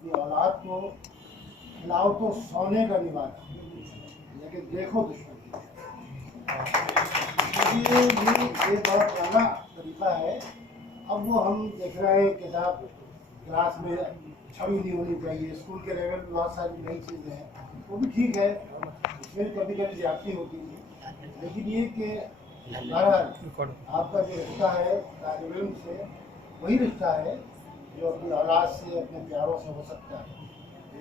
اپنی اولاد کو کھلاؤ تو سونے کا نوالا لیکن دیکھو دشمن کی، یہ بھی یہ بہت پرانا طریقہ ہے. اب وہ ہم دیکھ رہے ہیں کتاب کلاس میں چھوی نہیں ہونی چاہیے، اسکول کے لیول میں بہت ساری نئی چیزیں ہیں، وہ بھی ٹھیک ہے، اس میں کبھی کبھی زیادتی ہوتی تھی، لیکن یہ کہ بہرحال آپ کا جو رشتہ ہے طالب علم سے وہی رشتہ ہے جو اپنی اولاد سے اپنے پیاروں سے ہو سکتا ہے.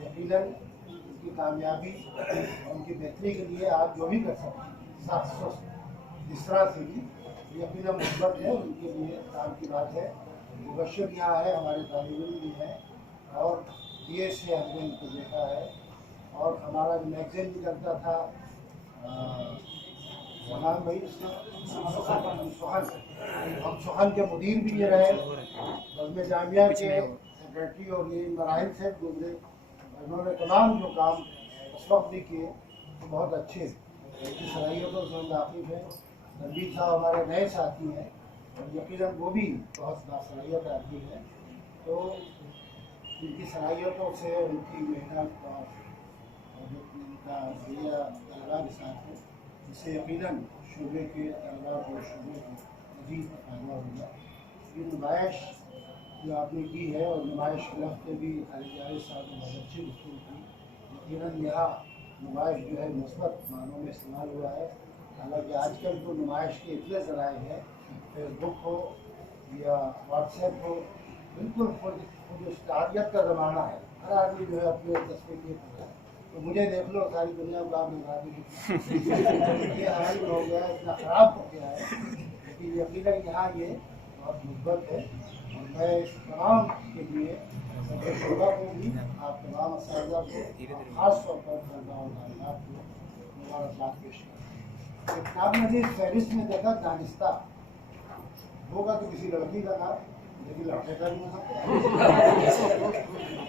یقیناً ان کی کامیابی اور ان کی بہتری کے لیے آپ جو بھی کر سکتے ہیں ساتھ سو اس طرح سے بھی یقیناً مثبت ہے، ان کے لیے کام کی بات ہے. مبشر یہاں ہے، ہمارے طالب علم بھی ہیں، اور بی اے سے ہم نے ان کو دیکھا ہے. اور ہمارا جو میگزین بھی کرتا تھا سلام بھائی ہم سخن کے مدیر بھی یہ رہے، بزم جامعہ کے سیکرٹری، اور یہ مراحل سے گزرے. انہوں نے تمام جو کام اس وقت بھی کیے وہ بہت اچھے، ان کی صلاحیتوں سے ہم واقف ہیں. تنویر صاحب ہمارے نئے ساتھی ہیں اور یقیناً وہ بھی بہت باصلاحیت آدمی ہیں. تو ان کی صلاحیتوں سے، ان کی محنت اور جو ان کا ذریعہ طلباء کے ساتھ ہے، اس سے یقیناً شعبے کے طلباء کو شعبے کو مزید فائدہ ہوگا. یہ نمائش جو آپ نے کی ہے، اور نمائش کے لفظ پہ بھی خالد جاوید صاحب نے بہت اچھی گفتگو کی. یقیناً یہاں نمائش جو ہے مثبت معنوں میں استعمال ہوا ہے. حالانکہ آج کل تو نمائش کے اتنے ذرائع ہیں، فیس بک ہو یا واٹس ایپ ہو، بالکل خود اشتہاریت کا زمانہ ہے. ہر آدمی جو ہے اپنے تصویر کر رہا ہے، تو مجھے دیکھ لو ساری دنیا کو آپ دکھا دیں. یہ حال ہو گیا ہے، اتنا خراب ہو گیا ہے. لیکن یقیناً یہاں یہ بہت مثبت ہے، اور میں اس تمام کے لیے شعبہ کو بھی، آپ تمام اساتذہ کو، خاص طور پر طلباء اور طالبات کو مبارکباد پیش کرتا ہوں. آپ نے بھی فہرست میں دیکھا دانستہ ہوگا تو کسی لڑکی کا نام، لیکن لڑکے کا نہیں ہو سکتا.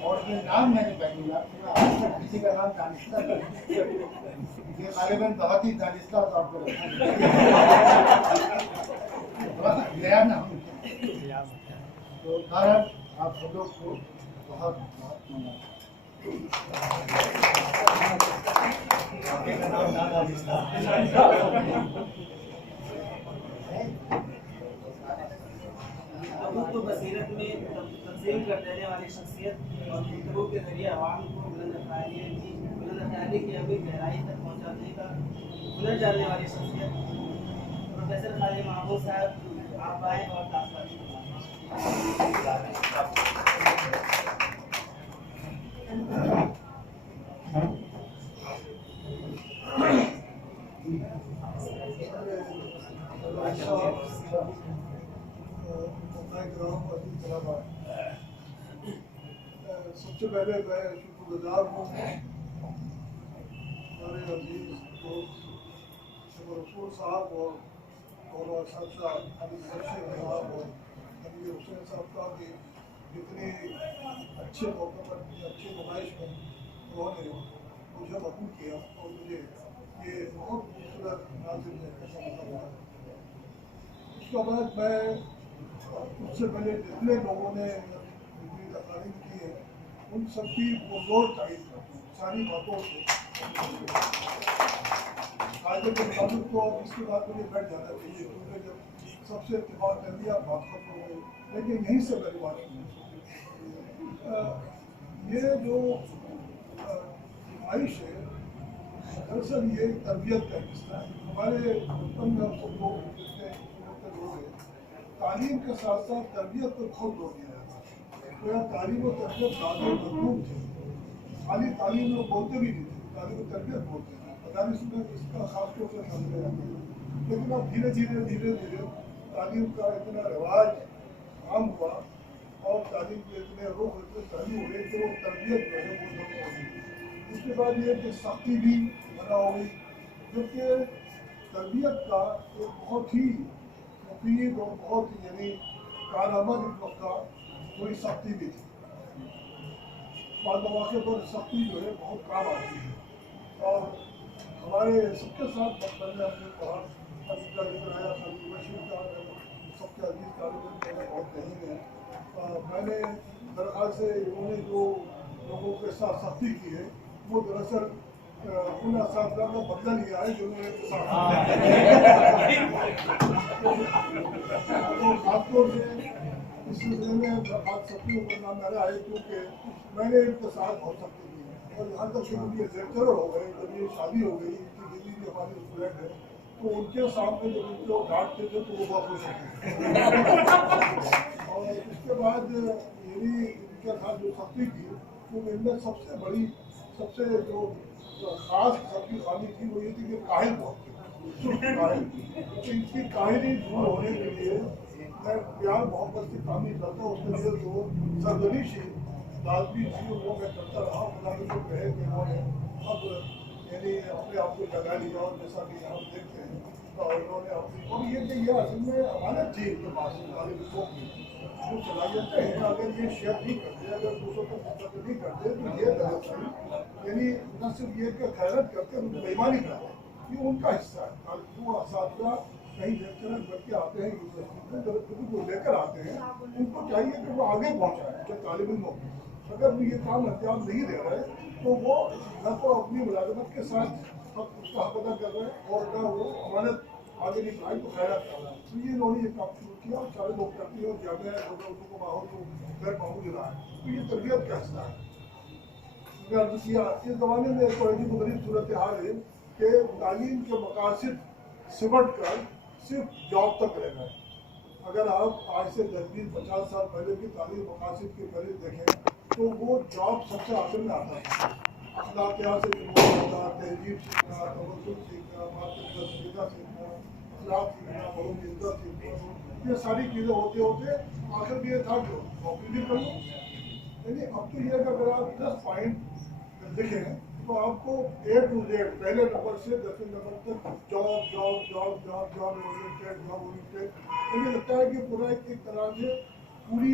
اور یہ نام میں نے پہلی بار سنا، آج تک کسی کا نام دانستہ نہیں. یہ غالباً بہت ہی دانستہ طور پر نیا نام. تو بہرحال آپ سب لوگ کو بہت بہت مبارک. کو بصیرت میں تقسیم کر دینے والی شخصیت اور گفتگو کے ذریعے عوام کو بلند خیالی کی ابھی گہرائی تک پہنچانے کا ہنر جاننے والی شخصیت پروفیسر خالد محمود صاحب، آپ آئیں اور تاثرات سب سے پہلے میں شکر گزار ہوں ہمارے عزیز دوست شکر رسول صاحب اور اساتذہ علی بشیر صاحب اور علی حسین صاحب کا کہ جتنے اچھے موقع پر اچھی نمائش میں انہوں نے مجھے مقبول کیا اور مجھے یہ بہت خوبصورت ناظر دیکھنے کا موقع ملا. اس کے بعد میں اس سے پہلے جتنے لوگوں نے میری تقاریر کی ہے ان سب کی پرزور تعریف کرتا ہوں. ساری باتوں سے قاعدے کے مطابق تو اب اس کے بعد مجھے بیٹھ جانا چاہیے، کیونکہ جب سب سے اتفاق کر لیا بات ختم ہو گئی. لیکن یہیں سے میری بات سنی. یہ جو نمائش ہے دراصل یہ تربیت کا حصہ ہے. ہمارے وطن میں ہم سب لوگ جتنے لوگ ہیں تعلیم کے ساتھ ساتھ تربیت پر بہت زور دیا جاتا ہے. تو تعلیم و تربیت زیادہ مضبوط تھے. خالی تعلیم لوگ بولتے بھی نہیں تھے، تعلیم و تربیت بولتے ہیں. مدارس میں اس کا خاص طور سے سمجھا جاتا ہے. لیکن اب دھیرے دھیرے تعلیم کا اتنا رواج عام ہوا اور تعلیم کے اتنے رخ اتنے پہلو ہوئے کہ وہ تربیت جو ہے وہ ضرور ہوگی. اس کے بعد یہ کہ سختی بھی بنا ہو گئی، جبکہ تربیت کا ایک بہت ہی مفید اور بہت ہی یعنی کارآمد ایک وقت کا تھوڑی سختی بھی تھی. بعض مواقع پر سختی جو ہے بہت کام آتی ہے. اور ہمارے سب کے ساتھ بچپن میں ہم نے پڑھا، ابھی کا ذکر آیا خالد بشیر کا، سب کے عزیز طالب علم بہت نہیں ہے. میں نے میرے خیال سے انہوں نے جو सख्ती की है वो दरअसल उन असातिज़ा का बदला लिया है जिन्होंने तो खासतौर से इस सिलसिले में बात सबके ऊपर नाम मेरा है क्योंकि मैंने इक़्तिसाद बहुत सख्ती की है और यहाँ तक कि जब ये लेक्चरर हो गए, जब ये शादी हो गई, इनकी दीदी भी हमारी स्टूडेंट है, तो उनके सामने जब उनको डांटते थे तो वो बहुत खुश होते और इसके बाद मेरी इनके साथ जो सख्ती की वो इनमें सबसे बड़ी सबसे जो खास सबकी खामी थी वो ये थी कि काहिल बहुत थे, काहिल। तो इनकी काहिली दूर होने के लिए मैं प्यार मोहब्बत से काम नहीं करता, उसके लिए जो सरगर्मी लाजमी थी वो मैं करता रहा। खुदा ने जो कहे कि उन्होंने अब यानी अपने आप को जगा लिया और जैसा कि हम देखते हैं और उन्होंने अपनी और ये कि ये असल में अमानत थी इनके पास वाले लोगों की जो सलाहियतें हैं, अगर ये शेयर नहीं करते, अगर दूसरों को मदद नहीं करते तो ये दरअसल यानी न सिर्फ ये कि खैरत करते हैं, बेईमानी करते हैं, ये उनका हिस्सा है। जो असातिज़ा कहीं लेक्चरर बन के आते हैं यूनिवर्सिटी में, जब जो लेकर आते हैं उनको चाहिए कि वो आगे पहुँचाए जो तालिब इल्मों को। अगर वो ये काम अंजाम नहीं दे रहे तो वो न तो अपनी मुलाजमत के साथ उसका हक अदा कर रहे हैं और न वो अमानत आगे निभाई तो खैरात कर रहा है। तो ये इन्होंने ये काम शुरू किया और सारे लोग करते हैं और जामिया उर्दू को माहौल को घर पहुँच रहा है। तो ये तरबियत का हिस्सा है। अर्ज किया इस ज़माने में एक ऐसी गरीब सूरत हाल है कि तालीम के मकासद सिमट कर सिर्फ जॉब तक रह गए। अगर आप आज से 10-20-50 साल पहले की तालीम मकासद के पहले देखें तो वो जॉब सबसे आखिर में आता है। अखलाकियात से सीखना, तहजीब सीखना, तवज्जुह सीखना, मातृका सीखना, अखलाक सीखना, बड़ों की इज्जत सीखना, ये सारी चीज़ें होते होते आखिर में ये था कि नौकरी भी कर लो। यानी अब तो ये अगर आप 10 पॉइंट देखें तो आपको A to Z पहले नंबर से 10वें नंबर तक job job job job job oriented job oriented. मुझे लगता है कि पूरा एक तरह से पूरी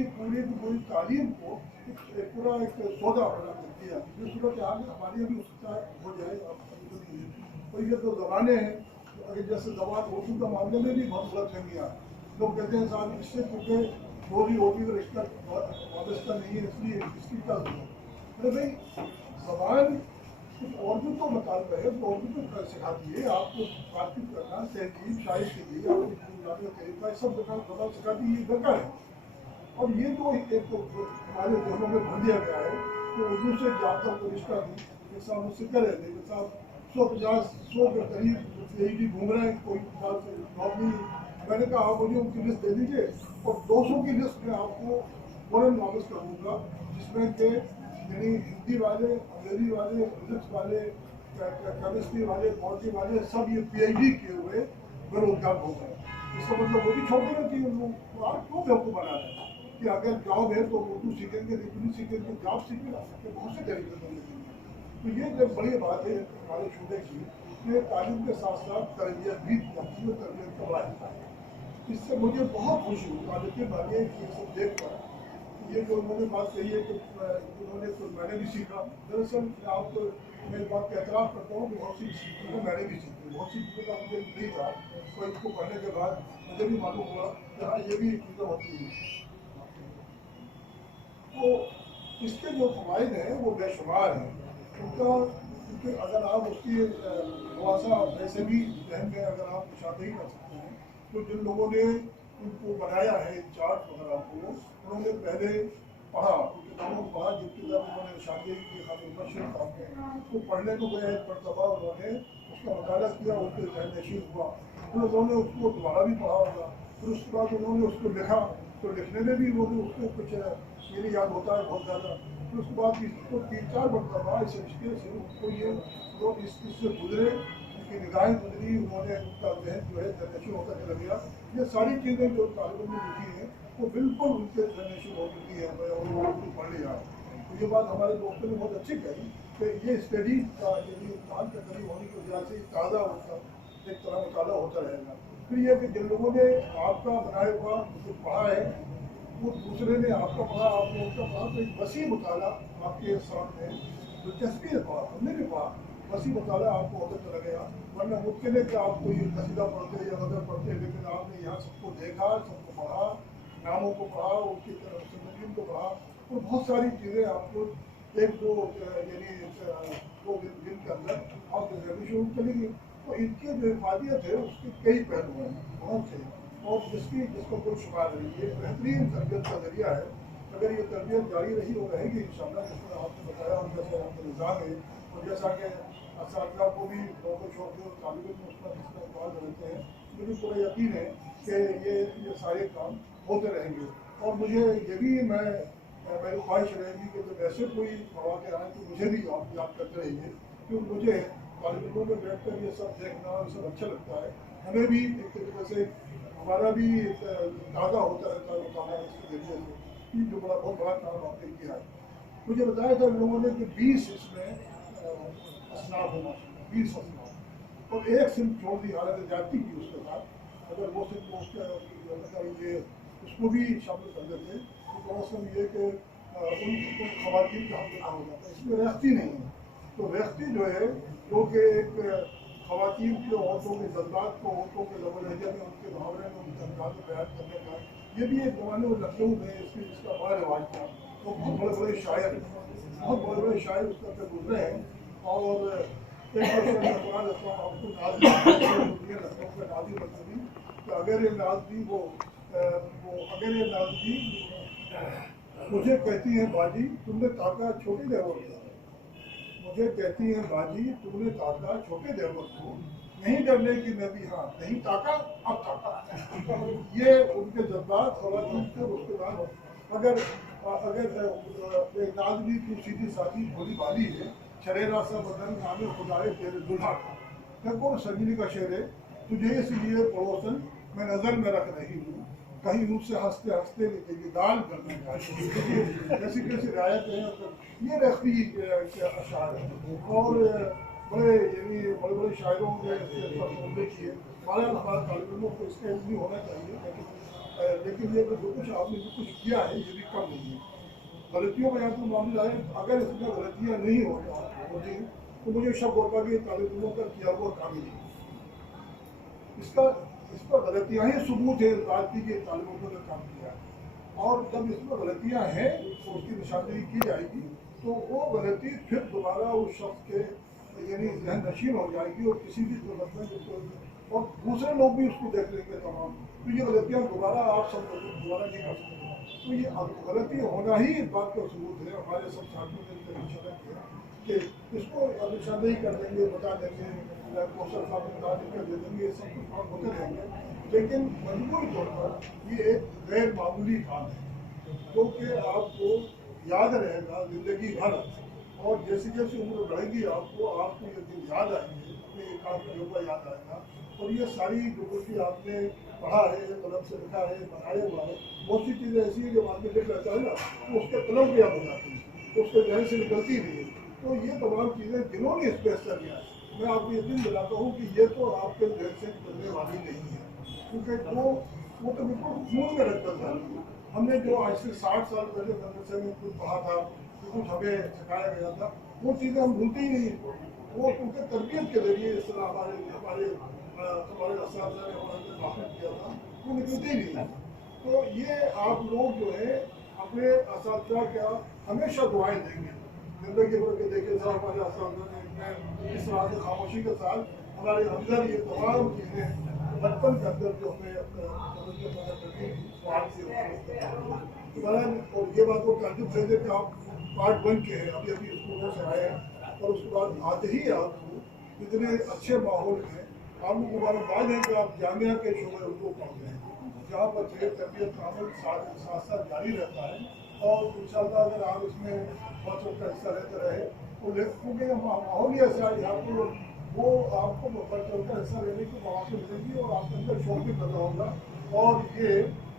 तालीम को एक पूरा एक सौदा बना सकती है। जो सूरत हाल हमारी अभी उसका हो जाए और ये तो ज़माने हैं अगर जैसे जबान उर्दू के मामले में भी बहुत गलतफहमियाँ हैं। लोग कहते हैं साहब इससे क्योंकि रोजी रोटी का रिश्ता वाबस्ता नहीं है इसलिए इसकी क्या जरूरत। अरे भाई जबान कुछ और भी तो मतलब है, और भी तो सिखाती है आपको बातचीत करना, तहजीब शायद के लिए आपको तरीका सब जबान सिखाती है, ये दरकार है। और ये जो एक तो हमारे जहनों में भर दिया गया है कि उर्दू से जाता को रिश्ता नहीं, जैसा मुझसे कह रहे थे जैसा 100 के करीब PhD घूम रहे हैं, कोई साल से जॉब नहीं। मैंने कहा आप मुझे उनकी लिस्ट दे दीजिए और 200 की लिस्ट में आपको फौरन वापस कर दूँगा, जिसमें कि यानी हिंदी वाले, अंग्रेजी वाले, फिजिक्स वाले, केमिस्ट्री वाले, बॉटनी वाले सब ये PhD किए हुए बेरोजगार हो गए। इसका मतलब वो भी छोड़ देना चाहिए उनको। आप क्यों बेवकूफ़ बना रहे हैं कि अगर जॉब है तो उर्दू सीखेंगे, हिंदी सीखेंगे, जॉब सीखेंगे, बहुत से तरीके से मिलेंगे। तो ये जब बड़ी बात है हमारे शूबे की कि तालीम के साथ साथ तरबियत भी जाती है, तरबियत का बड़ा हिस्सा है। इससे मुझे बहुत खुशी हुई तालिब भाई ये सब देख कर। ये जो उन्होंने बात कही है कि उन्होंने तो मैंने भी सीखा। दरअसल मैं आपको मैं बात का एतराफ़ करता हूँ कि बहुत सी चीज़ें मैंने भी सीखी, बहुत सी चीज़ों का मुझे नहीं था। तो इसको पढ़ने के बाद मुझे भी मालूम हुआ कि हाँ ये भी चीज़ें होती हैं। तो इसके जो फ़वाइद हैं वो बेशुमार हैं उनका, क्योंकि अगर आप उसकी खुलासा वैसे भी जहन में अगर आप मुशाहिदा कर सकते हैं तो जिन लोगों ने उनको बनाया है चार्ट वगैरह को उन्होंने पहले पढ़ा, उनके किताबों को पढ़ा, जिनकी किताब उन्होंने शादी की खातिर मशहूर काम है तो पढ़ने को गए एक मरतबा उन्होंने उसका मुताला किया, उसके जहन नशीन हुआ, फिर उन्होंने उसको दोबारा भी पढ़ा होगा, फिर उसके बाद उन्होंने उसको लिखा तो लिखने में भी उन्होंने उसको कुछ मेरी याद होता है बहुत ज़्यादा। फिर उसके बाद इसको 3-4 मरतबा इस रिश्ते से उसको ये लोग इससे गुजरे, उनकी निगाहें गुजरी, उन्होंने उनका जहन जो है जनरेशन होता चला गया। ये सारी चीज़ें जो तालिब में लिखी हैं वो बिल्कुल उनके जनरेशन हो चुकी है और उनको पढ़ लिया। तो ये बात हमारे दोस्तों ने बहुत अच्छी कही कि ये स्टडी का यदि इम्तहान के करीब होने की वजह से ताज़ा उसका एक तरह मुताला होता रहेगा। फिर ये कि जिन लोगों ने आपका बनाया हुआ कुछ पढ़ा है वो दूसरे ने आपका पढ़ा, आपने उनका पढ़ा, तो एक वसी मुताला आपके सामने दिलचस्पी है पढ़ा, हमने भी पढ़ा, वसी मुताला आपको होता चला गया। वरना मुमकिन है कि आप कोई कसीदा पढ़ते या गज़ल पढ़ते, लेकिन आपने यहाँ सबको देखा, सबको पढ़ा, नामों को पढ़ा, उनकी जिंदगी को पढ़ा और बहुत सारी चीज़ें आपको एक दो यानी 2 दिन के अंदर और शुरू चली गई। तो इनकी जो इफादियत है उसके कई पहलू हैं, बहुत से, और जिसको कोई शुमार नहीं। ये बेहतरीन तरबियत का जरिया है। अगर ये तरबियत जारी रही और रहेगी इंशाअल्लाह, जिसमें आपने बताया और जैसे आपका निज़ाम है और जैसा कि असातिज़ा को भी बहुत शौक है और तालिब इल्म उसका इस्तेमाल रहते हैं, मुझे पूरा यकीन है कि ये सारे काम होते रहेंगे। और मुझे ये भी मेरी ख्वाहिश रहेगी कि जब ऐसे कोई मौके आए तो मुझे भी याद करते रहिए, क्योंकि मुझे तालिबों में बैठ कर ये सब देखना और सब अच्छा लगता है। हमें भी एक तरीके से हमारा भी ताज़ा होता रहता है मुताला इसके जरिए से कि जो बहुत बड़ा काम आपने किया है। मुझे बताया था इन लोगों ने कि 20 इसमें असनाफ होना चाहिए, 20 असनाफ, और एक सिर्फ छोड़ दी हालत जाती की उसके साथ। अगर वो सिर्फ उसके ये उसको भी शामिल कर देते तो थोड़ा सा ये कि उन खवातीन का हम लोग हो जाता है। इसमें रेख्ती नहीं है। तो रेख्ती जो है जो कि एक खवातीन के औरतों के जज्बात को औरतों के लबो लहजे में उनके मुहावरे में उनके अंदाज में बयान करने का, ये भी एक ज़माने में लखनऊ में इसका बड़ा रिवाज था। तो बहुत बड़े बड़े शायर उस तरह से गुजरे हैं। और एक आपको लखनऊ का नाजी मकसदी कि अगर ये नाजी वो अगर ये नाजी मुझे कहती है बाजी तुमने ताका छोटी देवर को, मुझे कहती है बाजी तुमने ताका छोटे देवर को, नहीं डरने की मैं भी हाँ नहीं ताका अब ताका। ये उनके जज्बात खवातीन थे। उसके बाद अगर नाजनी तू सीधी साधी भोली भाली है, शरेरा सा बदन नामे खुदाए तेरे दुल्हा का, मैं कौन संजनी का शेर है, तुझे इसलिए पड़ोसन मैं नज़र में रख रही हूँ, कहीं मुझसे हंसते हंसते ये दाल करने का। कैसी कैसी रियायत है। ये रखी अशार है और बड़े यानी बड़े बड़े शायरों ने उल्लेख किए। हमारे तालिब इल्मों को इसका इल्म भी होना चाहिए, लेकिन ये जो कुछ आपने जो कुछ किया है ये भी कम नहीं है। गलतियों का यहाँ तो मामला है, अगर इसमें गलतियाँ नहीं होती तो मुझे शक होता कि तालिब इल्मों का किया हुआ काम ही नहीं। इस पर गलतियाँ ही सबूत है इस बात की कि तालिब इल्मों ने काम किया है। और जब इसमें गलतियाँ हैं तो उसकी निशानदेही की जाएगी, तो वो गलती फिर दोबारा उस शख्स के यानी जहन नशीन हो जाएगी और किसी भी सूरत में और दूसरे लोग भी उसको देख लेंगे तमाम। तो ये गलतियाँ दोबारा आप सब लोग दोबारा नहीं कर सकते। तो ये गलती होना ही इस बात का सबूत है। हमारे सब साथियों ने इशारा किया कि इसको निशानदेही कर देंगे, बता देंगे, कौशल साहब बता देंगे, दे देंगे, सब कुछ काम होते रहेंगे। लेकिन मजबूरी तौर पर ये एक गैर मामूली काम है क्योंकि आपको याद रहेगा जिंदगी भर। और जैसे जैसे उम्र बढ़ेगी आपको ये दिन याद आएंगे, अपने एक काम तजुर्बा याद आएगा। और ये सारी जो कुछ आपने पढ़ा है, कलम से लिखा है, बनाया हुआ है, बहुत सी चीज़ें ऐसी हैं जब आदमी लिख लेता है ना तो उसके कलम पे याद हो जाती है, तो उसके जहन से निकलती नहीं है। तो ये तमाम चीज़ें जिन्होंने इस पर असर किया है, मैं आपको यकीन दिलाता हूँ कि ये तो आपके जहन से निकलने वाली नहीं है, क्योंकि वो तो बिल्कुल खून में रख जाता है। हमने जो आज से 60 साल पहले मदरसे में कुछ पढ़ा था, कुछ हमें सिखाया गया था, वो चीज़ें हम भूलते ही नहीं। वो उनके तरबियत के जरिए इस तरह हमारे असातिज़ा ने हमारे दाखिल किया था, वो निकलते ही नहीं। तो ये आप लोग जो है अपने असातिज़ा का हमेशा दुआएं देंगे जिंदगी भर के। देखिए साहब हमारे असातिज़ा ने इस तरह से खामोशी के साथ हमारे अंदर ये तमाम चीज़ें बचपन के अंदर जो हमें और ये बात को ताजुब दे दे कि आप पार्ट 1 के हैं, अभी अभी स्कूलों से आए हैं और उसके बाद आते ही आपको इतने अच्छे माहौल में आपको मुबारकबाद है कि आप जामिया के शोबे उर्दू पढ़ते हैं, जहाँ पर तरबियत का अमल साथ साथ जारी रहता है। और इंशाअल्लाह अगर आप इसमें बहुत का हिस्सा लेते रहे तो क्योंकि माहौल ही ऐसा है यहाँ पर वो आपको बढ़ चढ़ कर हिस्सा लेने की मौके मिलेंगी और आपके अंदर शौक भी पैदा होगा। और ये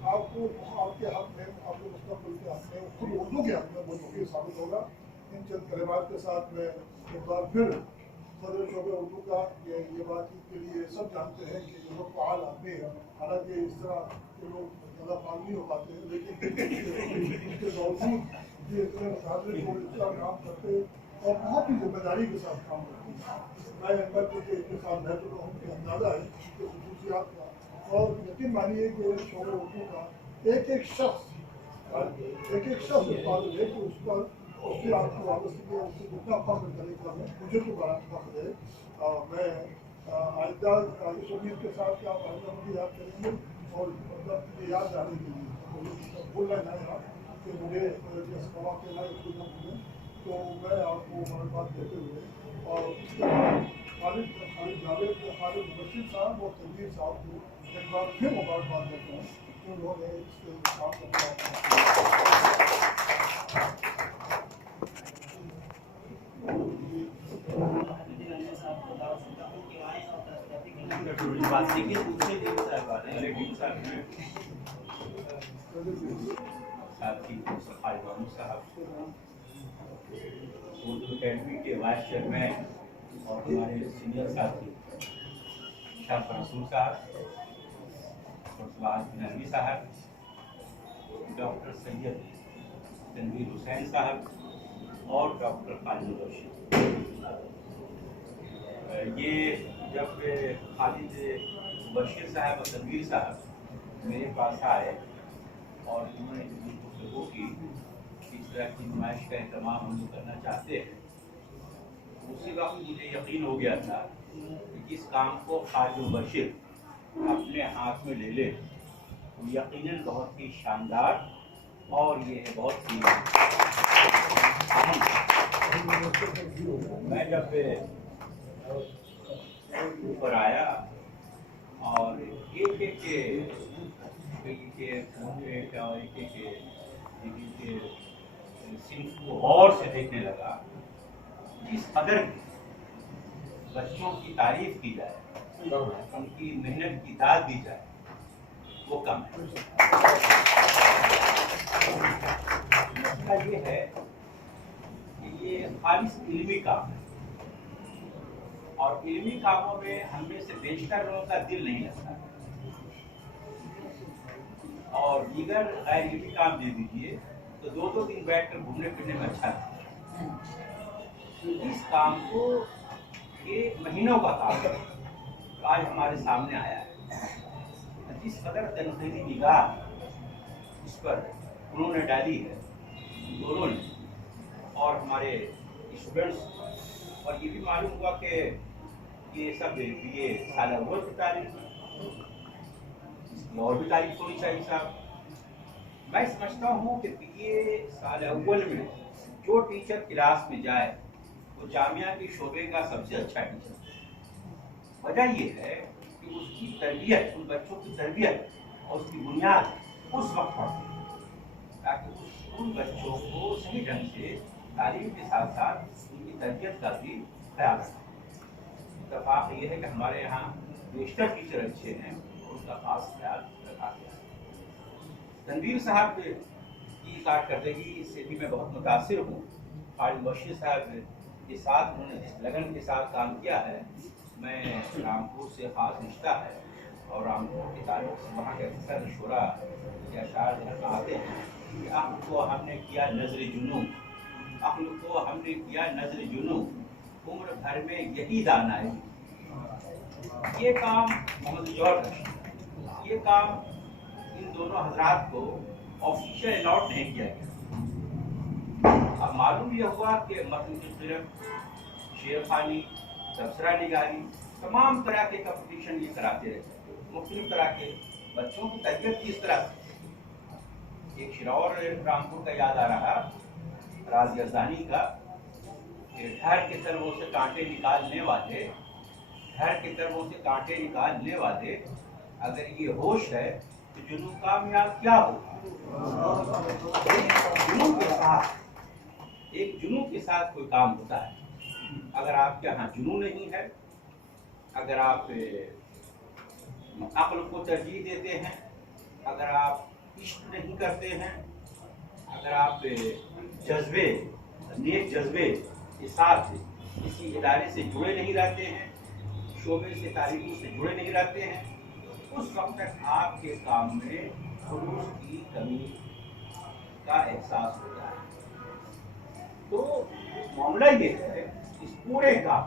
आपको आपके हक में, आपके मुस्तक़बिल के हक में, खुद उर्दू के हक में बहुत मुफीद साबित होगा। इन चंद कलिमात के साथ मैं एक बार फिर सदर शोबे उर्दू का ये बातचीत के लिए सब जानते हैं कि ये लोग फ़ाल आदमी हैं, हालांकि इस तरह के लोग ज़्यादा फ़ाल नहीं हो पाते हैं, लेकिन इसके बावजूद ये इतने मुकाबले को इतना काम करते और बहुत ही जिम्मेदारी के साथ काम करते हैं। मैं अंदर के इतने साल रह चुका हूँ कि अंदाज़ा है कि खसूसियात का। और यकीन मानिए कि शोबे उर्दू का एक एक शख्स उत्पादन है कि उस पर और फिर आपकी वापस के लिए उससे जितना फर्क करेगा मुझे तो बड़ा फर्क है। मैं आइंदा इस उम्मीद के साथ कि आप आइंदा मुझे याद करेंगे और मतलब ये याद रहने के लिए भूलना नहीं आप कि मुझे जैसे कमा के लाए उसको न भूलें। तो मैं आपको मुबारकबाद देते हुए और उसके बाद खालिद जावेद खालिद मुबशिर साहब और तनवीर साहब को एक बार फिर मुबारकबाद देता हूँ। उन्होंने इस काम को साथी सफाई बाबू साहब, उर्दू अकेडमी के वाइस चेयरमैन और हमारे सीनियर साथी शाह रसूल साहब, नबी साहब, डॉक्टर सैयद तनवीर हुसैन साहब और डॉक्टर खालिद बशीर। ये जब खालिद बशीर साहब और तनवीर साहब मेरे पास आए और उन्होंने गुफ्तगू की इस तरह की नुमाइश का एहतमाम हम लोग करना चाहते हैं, उसी वक्त मुझे यकीन हो गया था कि इस काम को खालिद बशीर अपने हाथ में ले ले तो यकीनन बहुत ही शानदार और ये बहुत ही मैं जब ऊपर आया और एक सिंह को गौर से देखने लगा, जिस कदर बच्चों की तारीफ की जाए, उनकी मेहनत की दाद दी जाए, वो कम है। मसला ये है कि ये खालिस इल्मी काम है और इल्मी कामों में हमें से बेशतर लोगों का दिल नहीं लगता और दीगर गैर इल्मी काम दे दीजिए तो दो दिन बैठकर घूमने फिरने में अच्छा लगता है। तो इस काम को ये महीनों का काम है, आज हमारे सामने आया है। जिस कदर तनकीदी निगाह इस पर उन्होंने डाली है दोनों ने और हमारे स्टूडेंट्स, और ये भी मालूम हुआ कि ये सब ये साल अव्वल की तारीख और भी तारीफ होनी चाहिए साहब। मैं समझता हूँ कि ये साल अव्वल में जो टीचर क्लास में जाए वो जामिया के शोबे का सबसे अच्छा टीचर। वजह ये है कि उसकी तरबियत, उन बच्चों की तरबियत और उसकी बुनियाद उस वक्त पड़ती है ताकि उन बच्चों को सही ढंग से तालीम के साथ साथ उनकी तरबियत का भी ख्याल रखें। इत्तफाक ये है कि हमारे यहाँ बेशतर टीचर अच्छे हैं और उसका खास ख्याल रखा गया है। तनवीर साहब की कारकर्दगी से भी मैं बहुत मुतासिर हूँ। खालिद बशीर साहब के साथ उन्होंने जिस लगन के साथ काम किया है, मैं रामपुर से ख़ास रिश्ता है और रामपुर के ताल्लुक़ से वहाँ के अक्सर शोरा के अशार आते हैं कि अक्ल को हमने किया नज़र जुनून, अक्ल को हमने किया नज़र जुनून, उम्र भर में यही दाना है। ये काम मोहम्मद जौहर का, ये काम इन दोनों हजरात को ऑफिशियल अलॉट नहीं किया गया। अब मालूम यह हुआ कि मतलब शेर खानी, तबसरा निगारी, तमाम तरह के कंपटीशन ये कराते रहते, मुख्तलिफ तरह के बच्चों की तरबियत किस तरह। एक शिरौर रामपुर का याद आ रहा, राज यज़दानी का, घर के तरवों से कांटे निकालने वाले, घर के तरवों से कांटे निकालने वाले, अगर ये होश है तो जुनून कामयाब क्या होगा। एक जुनून के साथ कोई काम होता है। अगर आपके यहाँ जुनून नहीं है, अगर आप अक्ल को तरजीह देते हैं, अगर आप इश्क नहीं करते हैं, अगर आप जज्बे, नेक जज्बे के साथ किसी इदारे से जुड़े नहीं रहते हैं, शोबे से तालीमों से जुड़े नहीं रहते हैं, उस वक्त तक आपके काम में खुलूस की कमी का एहसास होता है। तो मामला ये है, इस पूरे काम,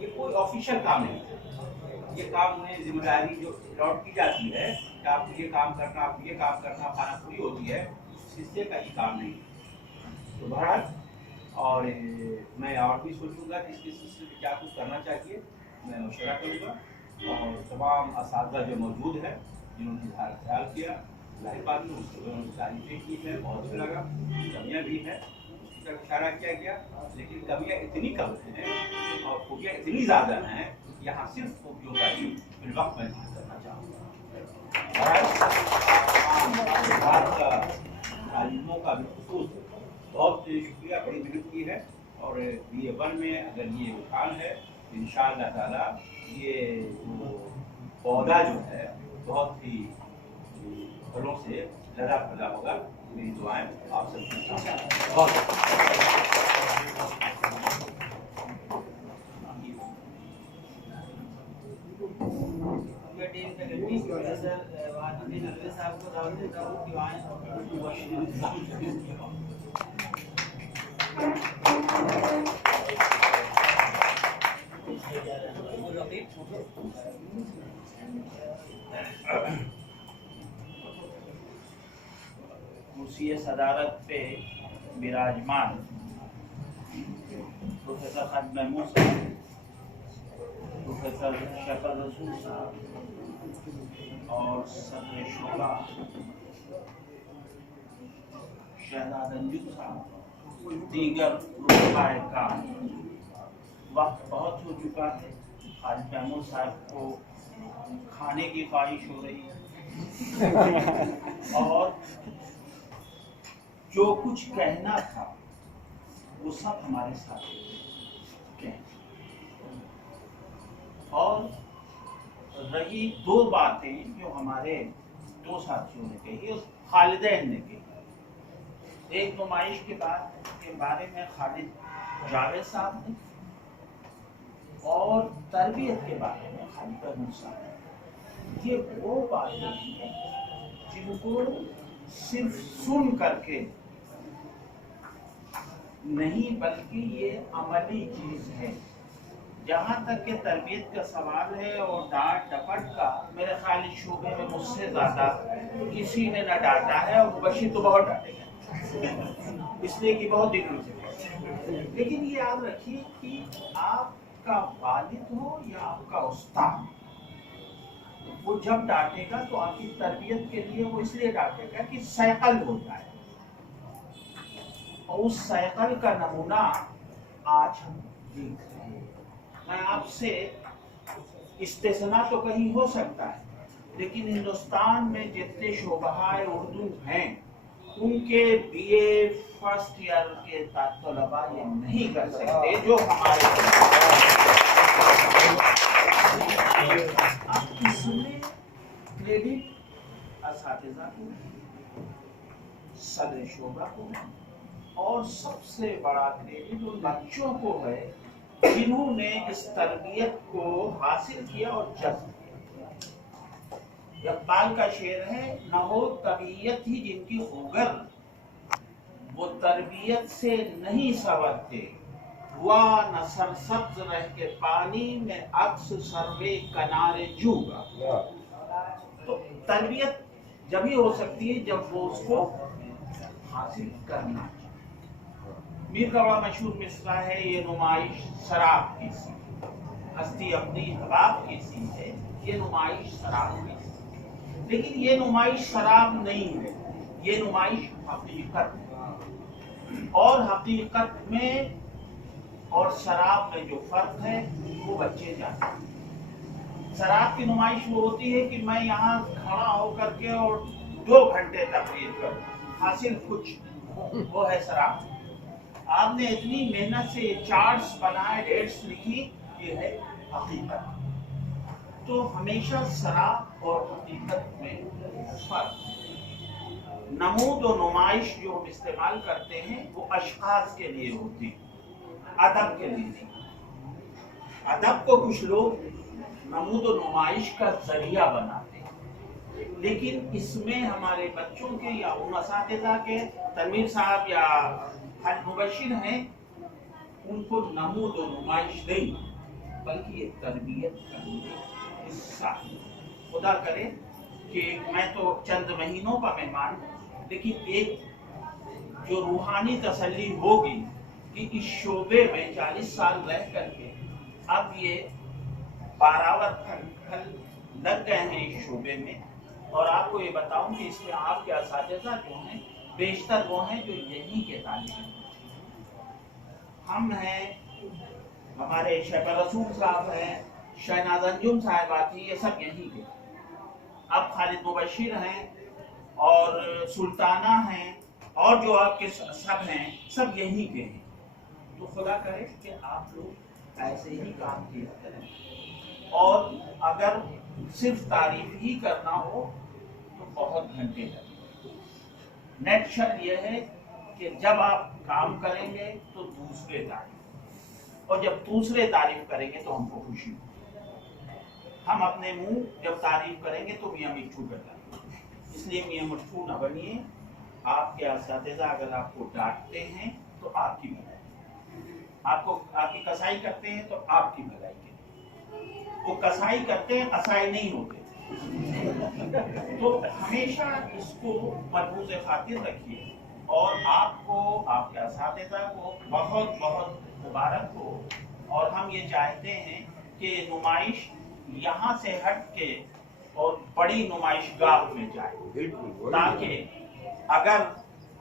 ये कोई ऑफिशियल काम नहीं है। ये काम उन्हें जिम्मेदारी जो अलॉट की जाती है कि आपको ये काम करना, आपको ये काम करना, खाना पूरी होती है, इस हिस्से का ये काम नहीं है। तो बहरहाल اور میں اور بھی سوچوں گا کہ اس کے سلسلے میں کیا کچھ کرنا چاہیے، میں مشورہ کروں گا، اور تمام اساتذہ جو موجود ہیں جنہوں نے اظہار خیال کیا، ظاہر بات میں انہوں نے تعریفیں کی ہیں، بہت اچھا لگا، کمیاں بھی ہیں اس کی طرف اشارہ کیا گیا، لیکن کمیاں اتنی کم ہیں اور خوبیاں اتنی زیادہ ہیں، یہاں صرف خوبیوں کا ہی فی الوقت میں ذکر کرنا چاہوں گا۔ تعلیموں کا بالخصوص بہت شکریہ، بڑی محنت کی ہے، اور BA1 میں اگر یہ امتحان ہے تو انشاءاللہ تعالی یہ پودا جو ہے بہت ہی پھلوں سے لدا پھلا ہوگا۔ میری دعائیں آپ سب کے ساتھ ٹیم سیکرٹری پروفیسر وادی نلوی صاحب کو دعوت دیتا ہوں کہ کرسی صدارت پہ براجمان پروفیسر خالد محمود صاحب، پروفیسر شفیع رسول صاحب اور صدر شعبہ شہزاد انجم صاحب، دیگر رفقائے کام، وقت بہت ہو چکا ہے، خالد محمود صاحب کو کھانے کی خواہش ہو رہی ہے، اور جو کچھ کہنا تھا وہ سب ہمارے ساتھ کہیں، اور رہی دو باتیں جو ہمارے دو ساتھیوں نے کہی اور خالدین نے کہی، ایک نمائش کے بارے میں خالد جاوید صاحب نے، اور تربیت کے بارے میں خالد محمود صاحب نے۔ یہ وہ باتیں ہیں جن کو صرف سن کر کے نہیں بلکہ یہ عملی چیز ہے۔ جہاں تک کہ تربیت کا سوال ہے اور ڈانٹ ڈپٹ کا، میرے خیال اس شعبے میں مجھ سے زیادہ کسی نے نہ ڈانٹا ہے، اور مبشر تو بہت ڈانٹے گا اس لیے کہ بہت دنوں سے، لیکن یہ یاد رکھیے کہ آپ کا والد ہو یا آپ کا استاد، وہ جب ڈانٹے گا تو آپ کی تربیت کے لیے وہ اس لیے ڈانٹے گا کہ سائیکل ہو جائے، اور اس سائیکل کا نمونہ آج ہم دیکھ رہے ہیں۔ میں آپ سے استثناء تو کہیں ہو سکتا ہے، لیکن ہندوستان میں جتنے شعبۂ اردو ہیں ان کے BA فرسٹ ایئر کے طلباء یہ نہیں کر سکتے جو ہمارے اب اس میں کریڈٹ اساتذہ کو، صدر شعبہ کو، اور سب سے بڑا کریڈٹ ان بچوں کو ہے جنہوں نے اس تربیت کو حاصل کیا اور جذب کیا۔ اقبال کا شعر ہے، نہ ہو طبیعت ہی جن کی خوگر، وہ تربیت سے نہیں سنورتے، ہوا نہ سرسبز رہ کے پانی میں عکس سروے کنارے جوگا۔ تو تربیت جبھی ہو سکتی ہے جب وہ اس کو حاصل کرنا چاہیے۔ میر کا بڑا مشہور مصرع ہے، یہ نمائش شراب کی سی، ہستی اپنی حباب کی سی ہے، یہ نمائش شراب کی سی، لیکن یہ نمائش شراب نہیں ہے، یہ نمائش حقیقت ہے، اور حقیقت میں اور شراب میں جو فرق ہے وہ بچے جانتے ہیں۔ شراب کی نمائش وہ ہوتی ہے کہ میں یہاں کھڑا ہو کر کے اور 2 گھنٹے تقریر کروں، حاصل کچھ، وہ ہے شراب۔ آپ نے اتنی محنت سے یہ چارٹس بنائے، ڈیٹس لکھی، یہ ہے حقیقت۔ تو ہمیشہ شراب اور حقیقت میں فرق۔ نمود و نمائش جو ہم استعمال کرتے ہیں وہ اشخاص کے لیے ہوتی، ادب کے لیے نہیں۔ ادب کو کچھ لوگ نمود و نمائش کا ذریعہ بناتے ہیں، لیکن اس میں ہمارے بچوں کے یا ان اساتذہ کے، تنویر صاحب یا مبشر ہیں، ان کو نمود و نمائش نہیں بلکہ یہ تربیت کا حصہ ہے۔ خدا کرے کہ میں تو چند مہینوں کا مہمان ہوں، لیکن ایک جو روحانی تسلی ہوگی कि इस शोबे में 40 साल रह करके अब ये बारावर फल लग गए हैं इस शोबे में। और आपको ये बताऊं कि इसमें आपके असातिज़ा जो हैं बेशतर वो हैं जो यहीं के तालिब हम हैं, हमारे शेख रसूल साहब हैं, शहनाज अंजुम साहिबा थी, ये सब यहीं के। अब खालिद मुबशिर हैं और सुल्ताना हैं और जो आपके सब हैं सब यहीं के हैं। तो खुदा करे कि आप लोग ऐसे ही काम किया करें और अगर सिर्फ तारीफ ही करना हो तो बहुत घंटे लगेंगे। नेट शर्त यह है कि जब आप काम करेंगे तो दूसरे तारीफ, और जब दूसरे तारीफ करेंगे तो हमको खुशी होगी। हम अपने मुंह जब तारीफ करेंगे तो मियाँ मिट्ठू करता है, इसलिए मियाँ मिट्ठू न बनिए। आपके असातिज़ा अगर आपको डांटते हैं तो आपकी भलाई, आपको आपकी कसाई करते हैं तो आपकी भलाई के लिए, वो कसाई करते हैं कसाई नहीं होते। तो हमेशा इसको मलबूज़ खातिर रखिए और आपको आपके असातिज़ा को बहुत बहुत मुबारक हो। और हम ये चाहते हैं कि नुमाइश यहाँ से हट के और बड़ी नुमाइश गाह में जाए, ताकि अगर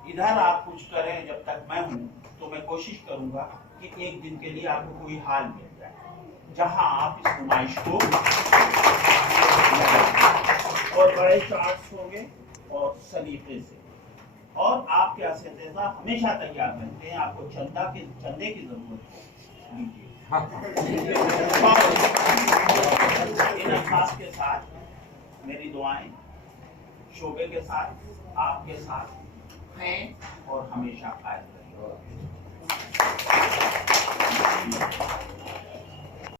इधर आप कुछ करें जब तक मैं हूँ तो मैं कोशिश करूँगा कि एक दिन के लिए आपको कोई हाल मिल जाए जहाँ आप इस नुमाइश को और बड़े चार्ट्स होंगे और सलीके से। और आपके असातिज़ा हमेशा तैयार रहते हैं, आपको चंदे की जरूरत हो लीजिए। इन अल्फाज के साथ मेरी दुआएं शोबे के साथ आपके साथ हैं और हमेशा कायम रहेंगी।